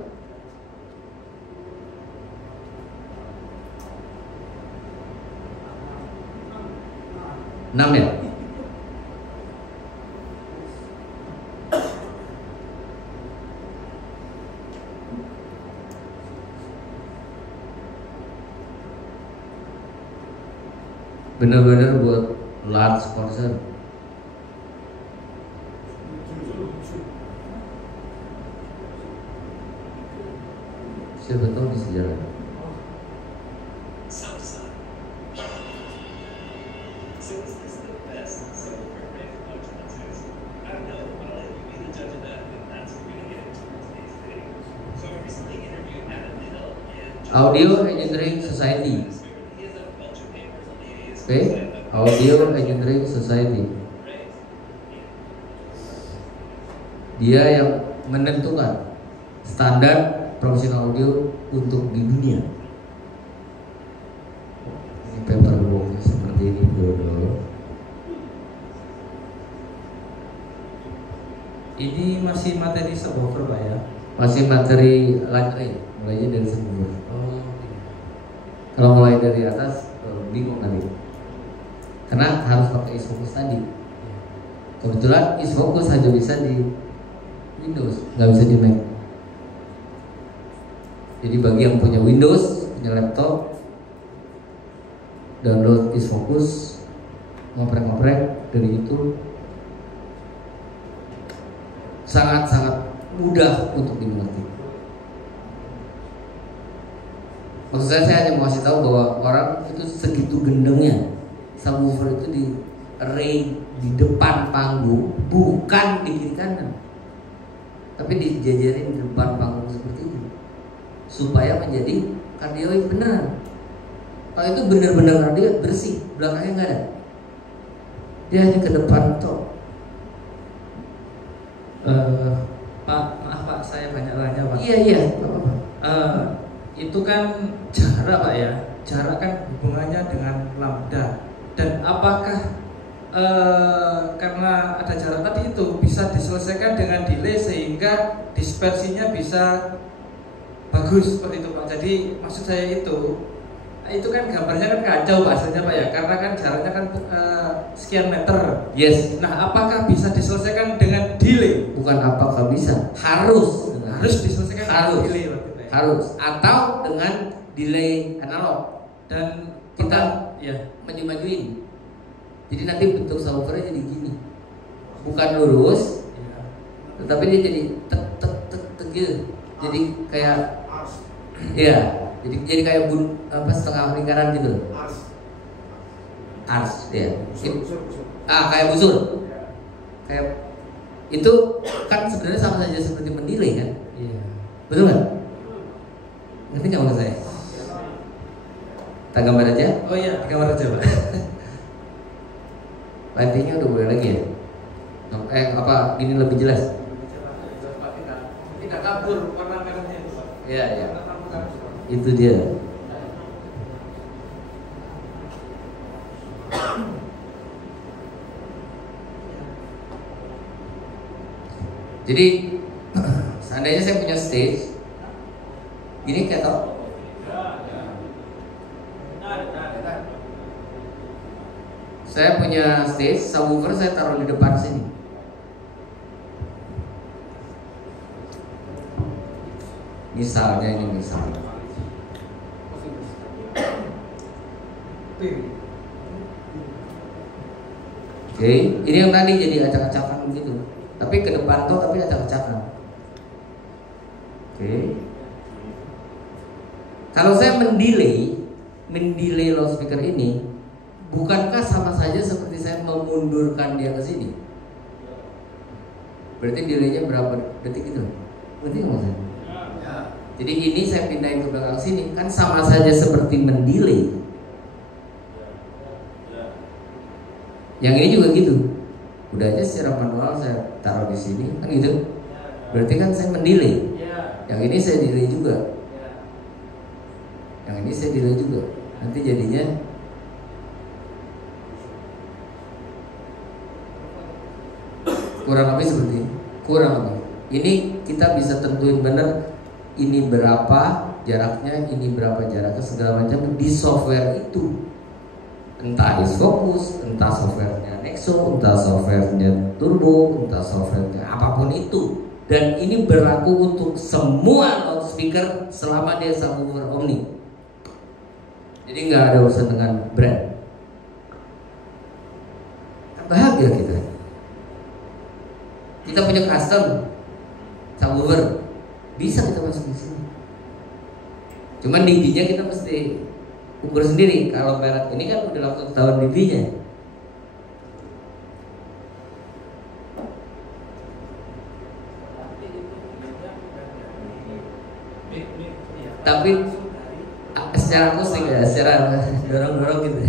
6 ya? Benar-benar buat large concert. Siapa tahu bisa jalan. Audio Engineering Society. Oke, Audio Engineering Society. Dia yang menentukan standar profesional audio untuk di dunia. Ini paper booknya seperti ini dulu. Ini masih materi subwoofer Pak ya? Masih materi line mulainya dari subwoofer. Oh. Kalau mulai dari atas bingung nanti. Karena harus pakai isfokus tadi. Kebetulan isfokus hanya bisa di Windows, nggak bisa di Mac. Jadi bagi yang punya Windows, punya laptop, download isfokus, ngoprek-ngoprek dari itu sangat-sangat mudah untuk dimengerti. Maksud saya hanya mau kasih tahu bahwa orang itu segitu gendengnya subwoofer itu di array di depan panggung, bukan di kiri kanan, tapi dijajarin di depan panggung seperti ini supaya menjadi kardioid benar. Kalau itu benar-benar kardioid bersih, belakangnya nggak ada, dia hanya ke depan toh. Pak, maaf Pak, saya banyak tanya Pak. Iya, nggak apa-apa. Itu kan jarak Pak ya, jarak kan hubungannya dengan lambda. Dan apakah karena ada jarak tadi itu bisa diselesaikan dengan delay sehingga dispersinya bisa bagus seperti itu Pak. Jadi maksud saya itu kan gambarnya kan kacau bahasanya Pak ya, karena kan jaraknya kan sekian meter. Yes. Nah, apakah bisa diselesaikan dengan delay? Bukan apakah bisa, harus Diselesaikan harus. dengan delay Pak, gitu ya. Harus atau dengan delay analog Dan kita ya maju-majuin. Jadi nanti bentuk subwoofernya jadi gini, bukan lurus, tetapi dia jadi tek gitu. Jadi kayak iya, jadi kayak setengah lingkaran gitu. Ars ya. Kayak busur. Kayak itu kan sebenarnya sama saja seperti mendelay kan? Iya. Betul kan? Ngerti nggak maksud saya? Kita gambar aja. Oh iya, gambar aja Pak. Lightingnya udah boleh lagi ya? Apa ini lebih jelas? Tidak kabur warna merahnya itu Pak. Iya. Itu dia. Jadi seandainya saya punya stage, ini kayak tau? Saya punya stage, subwoofer saya taruh di depan sini. Misalnya ini misalnya. Oke, ini yang tadi jadi acak-acakan begitu. Tapi ke depan tuh tapi acak-acakan. Oke. Kalau saya mendelay loudspeaker ini, bukankah sama saja seperti saya memundurkan dia ke sini? Berarti delaynya berapa detik itu? Berarti nggak maksudnya? Jadi ini saya pindahin ke belakang sini, kan sama saja seperti mendelay. Yang ini juga gitu. Udah aja secara manual saya taruh di sini, kan gitu. Berarti kan saya mendelay. Yang ini saya delay juga. Yang ini saya delay juga. Nanti jadinya kurang lebih seperti ini. Kurang lebih. Ini kita bisa tentuin benar ini berapa jaraknya, ini berapa jaraknya, segala macam di software itu. Entah Isfocus, entah softwarenya Nexo, entah softwarenya Turbo, entah softwarenya apapun itu. Dan ini berlaku untuk semua loudspeaker selama dia subwoofer Omni. Jadi nggak ada urusan dengan brand. Bahagia kita. Kita punya custom subwoofer, bisa kita masuk di sini. Cuman dB-nya kita mesti ukur sendiri. Kalau merek ini kan udah langsung tahun dB-nya. Tapi secara akustik ya, secara dorong-dorong gitu.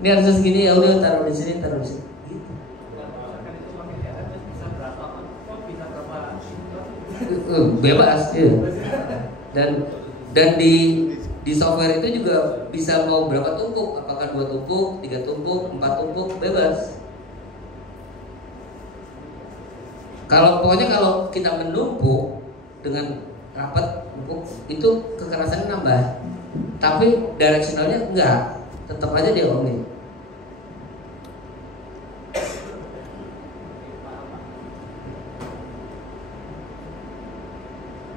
Ini harusnya segini, ya udah taruh di sini, taruh di sini. Bebas ya. Dan di software itu juga bisa mau berapa tumpuk, apakah 2 tumpuk, 3 tumpuk, 4 tumpuk, bebas. Pokoknya kalau kita menumpuk dengan rapat tumpuk itu kekerasannya nambah, tapi directionalnya enggak, tetap aja dia omni.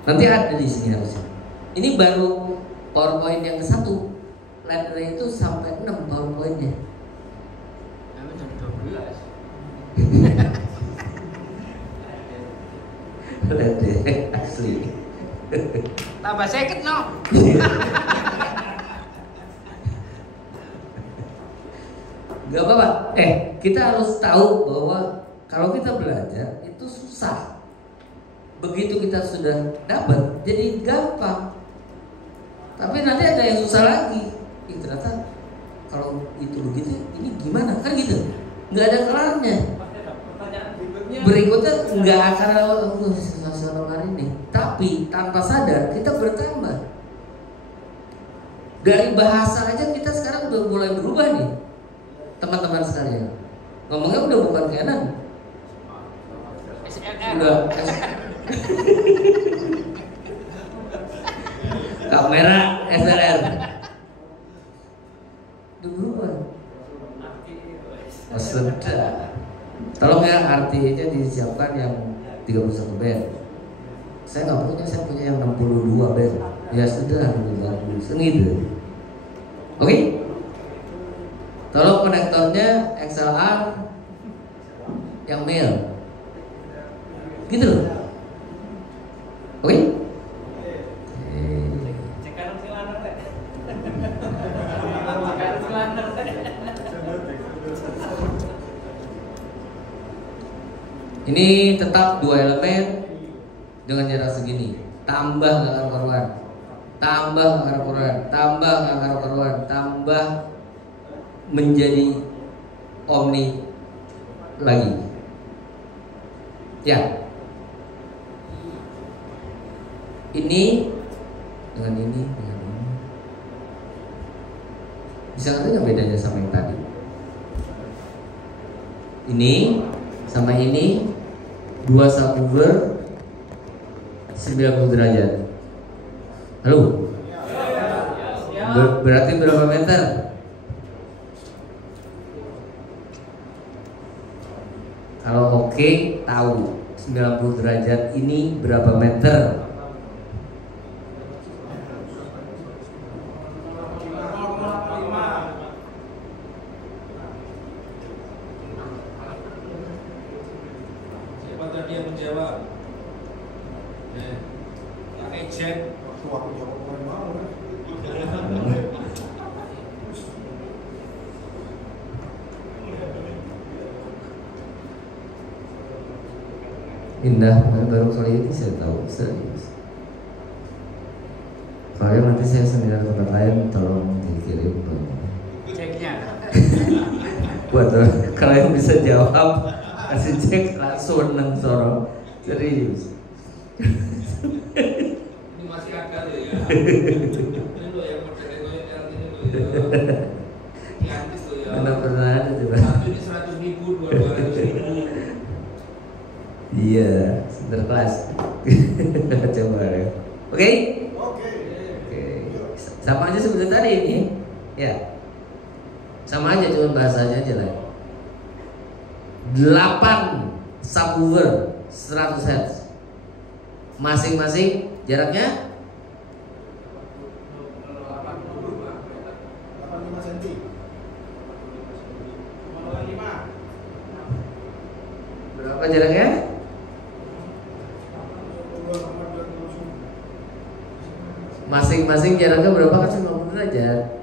Nanti ada di sini harusnya. Ini baru PowerPoint yang ke-1. Library itu sampai 6 PowerPoint-nya. Emang jam 12. Library asli. Tambah seket no. Gak apa-apa. Kita harus tahu bahwa kalau kita belajar itu susah. Begitu kita sudah dapat, jadi gampang. Tapi nanti ada yang susah lagi. Ternyata kalau itu begitu, ini gimana? Kan gitu. Nggak ada kelarnya. Berikutnya nggak akan sensasional hari ini. Tapi tanpa sadar kita bertambah. Dari bahasa aja kita sekarang udah mulai berubah nih, teman-teman sekalian. Ngomongnya udah bukan Canon, udah kamera SLR. Udah berubah. Oh, sudah. Tolong ya artinya disiapkan yang 31 band. Saya nggak punya, saya punya yang 62 band. Ya sudah, 50 segitu. Oke? Tolong konektornya XLR yang male. Gitu loh. Oke? Ini tetap 2 elemen dengan jarak segini. Tambah nggak karuan, tambah nggak karuan, tambah nggak karuan, tambah menjadi omni lagi. Ya. Ini dengan ini, dengan ini. Bisa ngerti nggak bedanya sama yang tadi? Ini sama ini 2 subwoofer 90 derajat. Halo? Berarti berapa meter? Kalau oke, tahu 90 derajat ini berapa meter? Dia menjawab. Pakai jet. Waktu aku jawab orang mau. Indah, baru kali ini saya tahu serius. Kalau nanti saya seminar tempat lain, tolong dikirim Ceknya. buat kalau yang bisa jawab kasih cek langsung nang sorong serius. Ini masih akal ya. Ini lo yang mau cek ini lo ya. Gigantis lo ya. Mana pernah ada coba? Satu ini 100.000, 200.000. Iya, sinterklas. Coba ya. Oke? Oke. Oke. Sama aja seperti tadi ini. Ya. Sama aja, cuma bahasanya aja lah. 8 subwoofer 100 Hz. Masing-masing jaraknya 85 cm. 85. berapa jaraknya? 2,2 Masing-masing jaraknya berapa kan 90 derajat?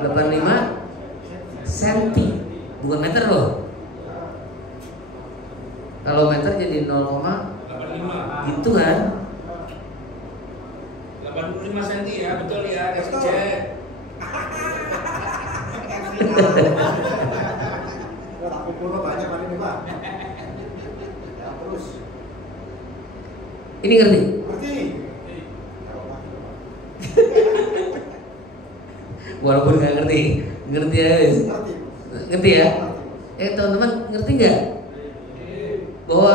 85 cm, bukan meter loh. Kalau meter jadi 0, 85. gitu kan? 85 cm ya, betul ya, kasih cek. Wah, aku puluh banyak kali nih, Pak. Ya, terus. Ini ngerti? Ngerti? Walaupun nggak ngerti, ngerti ya guys. Ngerti. Ngerti ya? Teman-teman ngerti nggak? Bahwa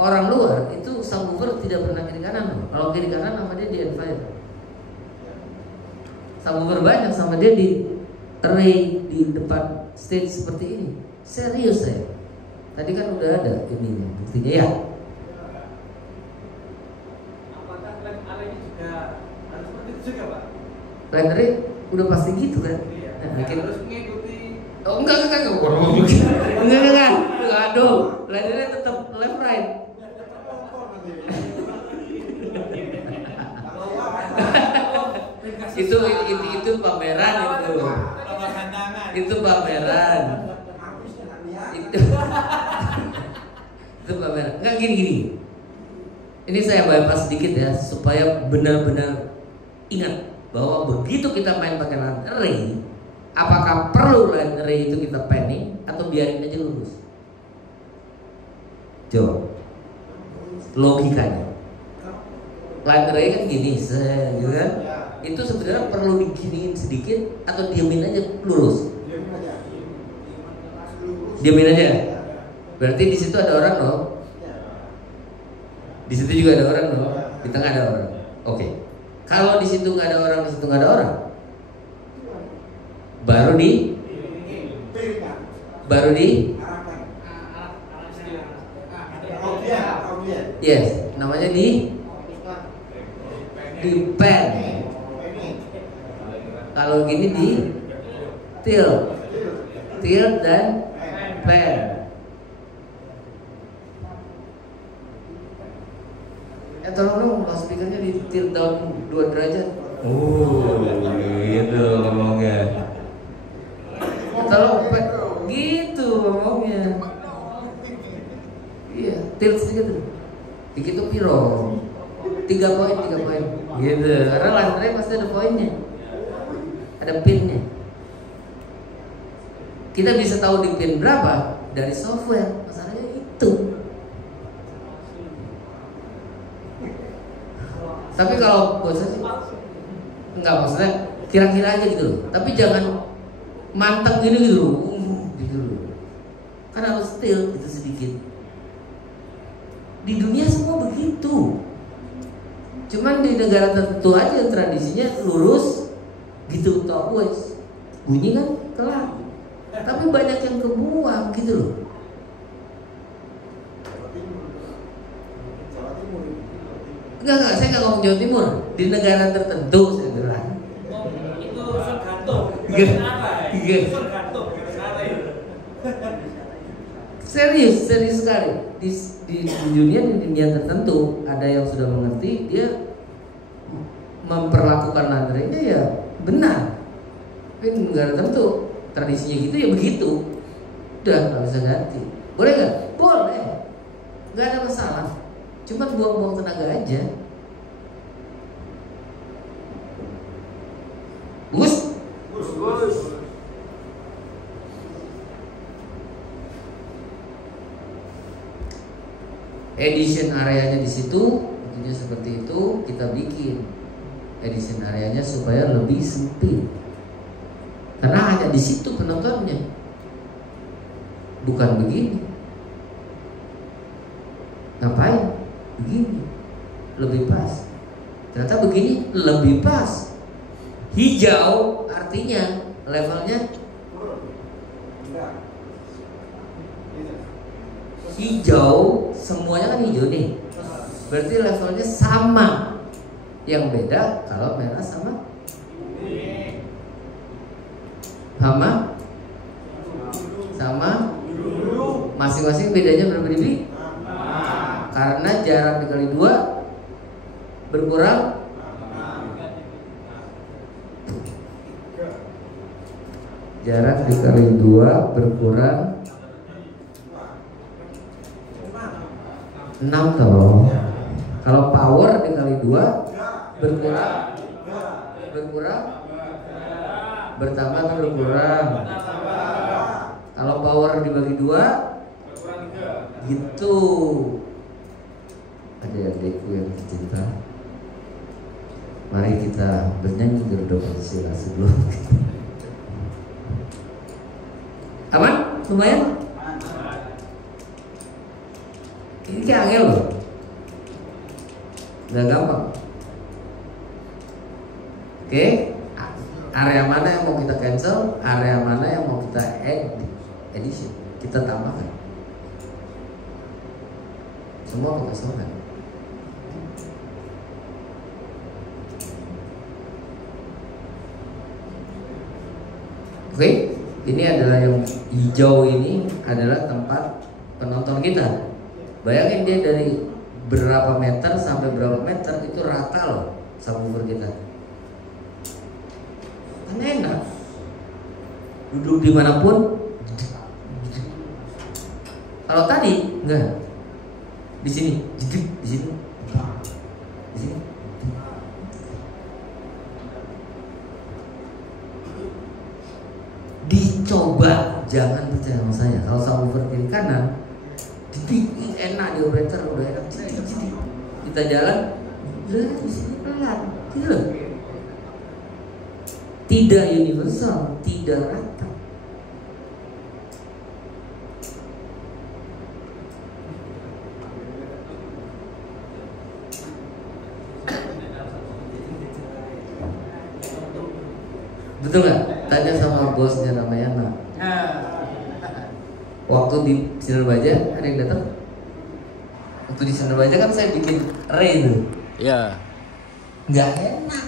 orang luar itu subwoofer tidak pernah kiri kanan loh. Kalau kiri kanan sama dia di amplifier. Subwoofer banyak sama dia di array di depan stage seperti ini. Serius saya. Tadi kan udah ada ininya, buktinya ya. Apakah line array juga harus seperti itu juga, Pak? Line array udah pasti gitu kan? Iya. Nah, mungkin Harus mengikuti. oh enggak. Aduh, line array tetap left right. itu pameran itu. Itu pameran. Itu pameran. Enggak gini. Ini saya bypass sedikit ya supaya benar-benar ingat bahwa begitu kita main pakai line array, apakah perlu line array itu kita panning atau biarin aja lurus? Jawab. Logikanya. Line array kan gini, gitu kan? Itu sebenarnya perlu diginiin sedikit atau diamin aja lurus? Diamin aja. Berarti di situ ada orang loh. Di situ juga ada orang loh. Di tengah ada orang. Oke. Kalau di situ nggak ada orang, di situ nggak ada orang, baru di yes, namanya di pen. Kalau gini di tilt dan pen. Tolong dong, speakernya di tilt down 2 derajat. Oh, gitu ngomongnya. Tolong gitu ngomongnya. Iya, tilt sedikit tuh. Dikit tuh piro. 3 poin. Gitu. Karena lantai pasti ada poinnya. Ada pinnya. Kita bisa tahu di pin berapa dari software. Masalahnya itu. Tapi kalau buat saya sih enggak, maksudnya kira-kira aja gitu loh. Tapi jangan manteng gini gitu loh. Gitu loh. Kan harus still gitu sedikit. Di dunia semua begitu. Cuman di negara tertentu aja tradisinya lurus gitu tok wes. Bunyi kan kelar. Tapi banyak yang kebuang gitu loh. Enggak, saya nggak ngomong Jawa Timur. Di negara tertentu saya bilang. Itu tergantung. Iya. Tergantung. Serius sekali. Di dunia tertentu ada yang sudah mengerti, dia memperlakukan landrainya ya benar. Tapi di negara tertentu tradisinya gitu ya begitu. Udah nggak bisa ganti. Boleh nggak? Boleh. nggak ada masalah. Cuma buang-buang tenaga aja. Bagus? Edition areanya di situ, tentunya seperti itu kita bikin edition areanya supaya lebih sempit. Karena hanya di situ penontonnya, bukan begini. Ngapain? Begini, lebih pas. Ternyata begini lebih pas. Hijau artinya levelnya hijau, semuanya kan hijau nih. Berarti levelnya sama. Yang beda kalau merah sama masing-masing bedanya berapa dB? Karena jarak dikali 2 berkurang jarak dikali 2 berkurang 6 toh. Kalau power dikali 2 berkurang bertambah atau berkurang. Kalau power dibagi 2 gitu. Adik-adikku yang tercinta, mari kita bernyanyi Garuda Pancasila sebelum aman? Lumayan? Ini kayak angel loh, gak gampang. Oke, area mana yang mau kita cancel, area mana yang mau kita edition, kita tambahkan. Semua kekosongan. Oke, ini adalah yang hijau ini adalah tempat penonton kita. Bayangin dia dari berapa meter sampai berapa meter itu rata loh subwoofer kita. Kan enak. Duduk dimanapun. Kalau tadi enggak. Di sini, di sini, di sini. Dicoba, jangan percaya sama saya. Kalau subwoofer kiri kanan, enak di operator, udah enak. Kita jalan, udah di sini pelan, gitu loh. Tidak universal, tidak rata. Betul nggak? Tanya sama bosnya namanya Yana. Waktu di Sinar Baja ada yang datang. Waktu di Sinar Baja kan saya bikin array itu. Iya. Nggak enak.